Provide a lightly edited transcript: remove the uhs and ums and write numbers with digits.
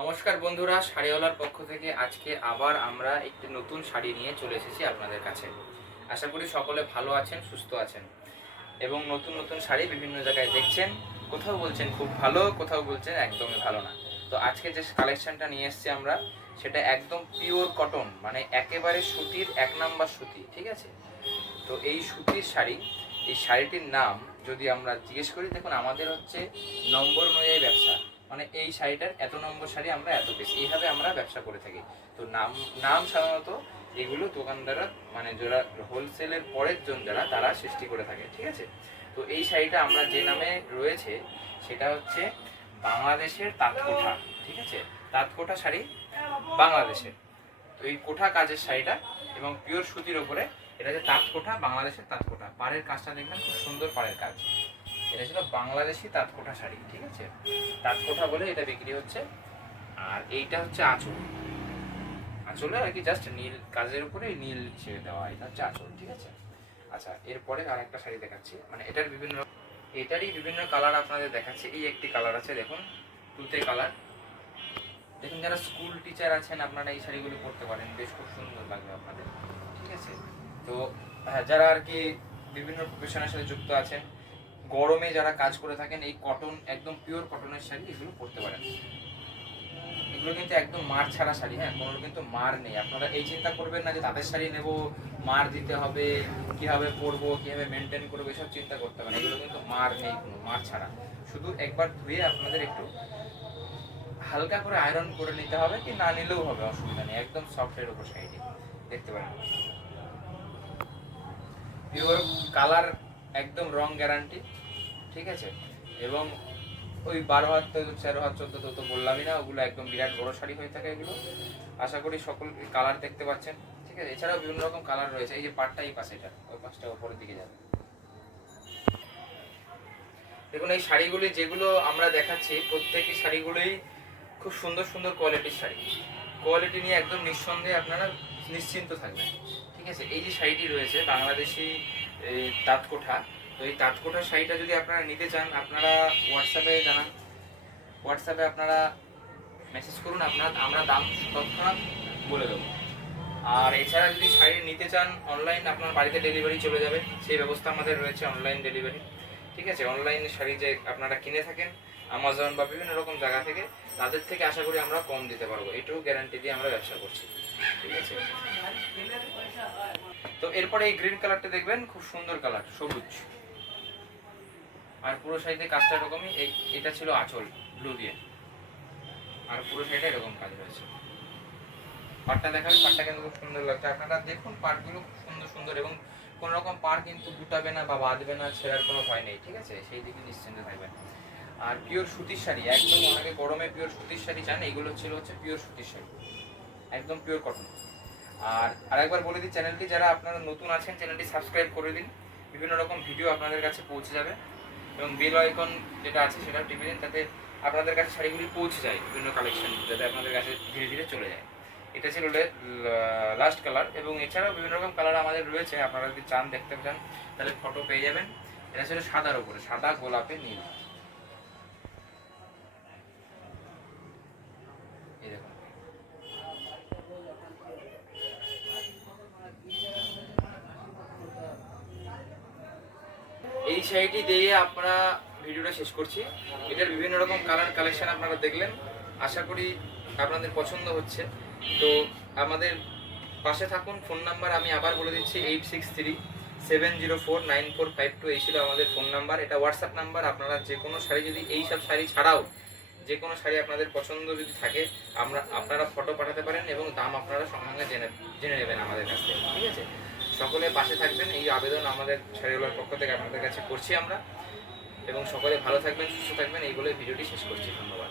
নমস্কার বন্ধুরা, শাড়িওয়ালার পক্ষ থেকে আজকে আবার আমরা একটি নতুন শাড়ি নিয়ে চলে এসেছি আপনাদের কাছে। আশা করি সকলে ভালো আছেন, সুস্থ আছেন এবং নতুন নতুন শাড়ি বিভিন্ন জায়গায় দেখছেন। কোথাও বলছেন খুব ভালো, কোথাও বলছেন একদমই ভালো না। তো আজকে যে কালেকশনটা নিয়ে এসেছি আমরা, সেটা একদম পিওর কটন, মানে একেবারে সুতির, এক নাম্বার সুতি, ঠিক আছে? তো এই সুতির শাড়ি, এই শাড়িটির নাম যদি আমরা জিজ্ঞেস করি, দেখুন আমাদের হচ্ছে নম্বর অনুযায়ী ব্যবসা, মানে এই শাড়িটার এত নম্বর শাড়ি আমরা এত বেশি, এইভাবে আমরা ব্যবসা করে থাকি। তো নাম নাম সাধারণত এগুলো দোকানদাররা, মানে যারা হোলসেলের পরের জন যারা, তারা সৃষ্টি করে থাকে, ঠিক আছে? তো এই শাড়িটা আমরা যে নামে রয়েছে সেটা হচ্ছে বাংলাদেশের তাঁতকোঠা, ঠিক আছে? তাঁতকোঠা শাড়ি বাংলাদেশের। তো এই কোঠা কাজের শাড়িটা এবং পিওর সুতির ওপরে, এটা হচ্ছে তাঁতকোঠা, বাংলাদেশের তাঁতকোঠা। পাড়ের কাজটা দেখবেন খুব সুন্দর পাড়ের কাজ। এটা ছিল বাংলাদেশি তাঁতকোঠা শাড়ি, ঠিক আছে? তাঁতকোঠা বলে এটা বিক্রি হচ্ছে। আর এইটা হচ্ছে আঁচল, আঁচলে আর কি জাস্ট নীল কাজের উপরে নীল ছেড়ে দেওয়া, এটা হচ্ছে আঁচল, ঠিক আছে? আচ্ছা, এরপরে আর একটা শাড়ি দেখাচ্ছি, মানে এটারই বিভিন্ন কালার আপনাদের দেখাচ্ছি। এই একটি কালার আছে, দেখুন, তুতে কালার। দেখুন, যারা স্কুল টিচার আছেন আপনারা এই শাড়িগুলি পরতে পারেন, বেশ খুব সুন্দর লাগবে আপনাদের, ঠিক আছে? তো হ্যাঁ, যারা আর কি বিভিন্ন প্রফেশনের সাথে যুক্ত আছেন, গরমে যারা কাজ করে থাকেন, এই কটন, একদম পিওর কটনের শাড়ি এগুলো পরতে পারেন। এগুলো কিন্তু একদম মার ছাড়া শাড়ি, হ্যাঁ, কোনো কিন্তু মার নেই। আপনারা এই চিন্তা করবেন না যে তাদের শাড়ি নেব, মার দিতে হবে, কিভাবে পরবো, কিভাবে মেনটেন করবো, এসব চিন্তা করতে হবে না। এগুলো কিন্তু মার নেই, কোনো মার ছাড়া। শুধু একবার ধুয়ে আপনাদের একটু হালকা করে আয়রন করে নিতে হবে, কি না নিলেও হবে, অসুবিধা নেই। একদম সফটের উপর শাড়িটি দেখতে পারেন, পিওর কালার, একদম রং গ্যারান্টি, ঠিক আছে? এবং ওই 12 হাত, 13 হাত, 14 তো বললামই না, ওগুলো একদম বিরাট বড় শাড়ি হয়ে থাকে এগুলো। আশা করি সকল কালার দেখতে পাচ্ছেন, ঠিক আছে? এছাড়াও বিভিন্ন রকম কালার রয়েছে। এই যে পাটটা এই পাশে, এটা ওই পাশটা উপরের দিকে যাবে। দেখুন, এই শাড়িগুলি যেগুলো আমরা দেখাচ্ছি, প্রত্যেকটি শাড়িগুলোই খুব সুন্দর সুন্দর কোয়ালিটির শাড়ি। কোয়ালিটি নিয়ে একদম নিঃসন্দেহে আপনারা নিশ্চিন্ত থাকবেন, ঠিক আছে? এই যে শাড়িটি রয়েছে বাংলাদেশি তাঁতকোঠা, তো এই তাঁতকোঠা শাড়িটা যদি আপনারা নিতে চান, আপনারা হোয়াটসঅ্যাপে জানান, হোয়াটসঅ্যাপে আপনারা মেসেজ করুন, আমরা দাম তৎক্ষণাৎ বলে দেবো। আর এছাড়া যদি শাড়ি নিতে চান, অনলাইন আপনার বাড়িতে ডেলিভারি চলে যাবে, সেই ব্যবস্থা আমাদের রয়েছে, অনলাইন ডেলিভারি, ঠিক আছে? অনলাইন শাড়ি যে আপনারা কিনে থাকেন আমাজন বা বিভিন্ন রকম জায়গা থেকে, তাদের থেকে আশা করি আমরা কম দিতে পারবো, এটুকু গ্যারান্টি দিয়ে আমরা ব্যবসা করছি, ঠিক আছে? তো এরপরে এই গ্রিন কালারটা দেখবেন, খুব সুন্দর কালার, সবুজ। আর পুরো শাড়িতে কাজটা এরকমই। এটা ছিল আঁচল, ব্লু দিয়ে। আর পুরো শাড়িটা এরকম কাজ রয়েছে। পাটটা দেখাবে, পাটটা কিন্তু খুব সুন্দর লাগছে। আপনারা দেখুন, পাটগুলো খুব সুন্দর সুন্দর, এবং কোনো রকম পাড় কিন্তু গুটাবে না বা বাঁধবে না, ছেঁড়ার কোনো ভয় নেই, ঠিক আছে? সেই দিকে নিশ্চিন্তে থাকবেন। আর পিওর সুতির শাড়ি, একদম অনেকে গরমে পিওর সুতির শাড়ি চান, এগুলো হচ্ছে পিওর সুতির শাড়ি, একদম পিওর কটন। আর আরেকবার বলে দিই, চ্যানেলটি যারা আপনারা নতুন আছেন, চ্যানেলটি সাবস্ক্রাইব করে দিন, বিভিন্ন রকম ভিডিও আপনাদের কাছে পৌঁছে যাবে। এবং বেল আইকন যেটা আছে সেটা টিপে দিন, তাতে আপনাদের কাছে শাড়িগুলি পৌঁছে যায়, বিভিন্ন কালেকশন যাতে আপনাদের কাছে ধীরে ধীরে চলে যায়। এটা ছিল লাস্ট কালার, এবং এছাড়াও বিভিন্ন রকম কালার আমাদের রয়েছে। আপনারা যদি চান, দেখতে চান, তাহলে ফটো পেয়ে যাবেন। এটা ছিল সাদার উপরে, সাদা, গোলাপে, নীল। এই দেখুন, এই শাড়িটি দিয়ে আমরা ভিডিওটা শেষ করছি। এটার বিভিন্ন রকম কালার কালেকশন আপনারা দেখলেন, আশা করি আপনাদের পছন্দ হচ্ছে। তো আমাদের পাশে থাকুন। ফোন নাম্বার আমি আবার বলে দিচ্ছি, 8637049452। এই ছিল আমাদের ফোন নাম্বার। এটা হোয়াটসঅ্যাপ নাম্বার। আপনারা যে কোনো শাড়ি, যদি এই সব শাড়ি ছাড়াও যে কোনো শাড়ি আপনাদের পছন্দ যদি থাকে, আপনারা ফটো পাঠাতে পারেন, এবং দাম আপনারা সঙ্গে সঙ্গে জেনে নেবেন আমাদের কাছ থেকে, ঠিক আছে? সকলে পাশে থাকবেন, এই আবেদন আমাদের শাড়িওয়ালার পক্ষ থেকে আপনাদের কাছে করছি আমরা। এবং সকলে ভালো থাকবেন, সুস্থ থাকবেন, এই বলে ভিডিওটি শেষ করছি। ধন্যবাদ।